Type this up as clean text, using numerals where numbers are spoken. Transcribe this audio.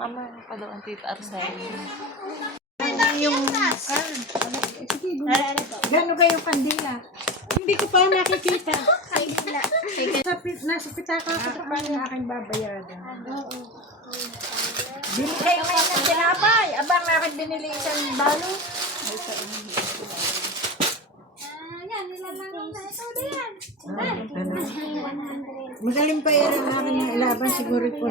Mama, pa daw ang tita Arcel. Yung... Gano'n kayong kandila? Hindi ko pa nakikita. Nasa pitaka ko pa yung aking babayaran. Bili kayo ngayon ng tinapay. Abang aking binili isang balo. Magaling pa yan ang aking ilaban siguro po.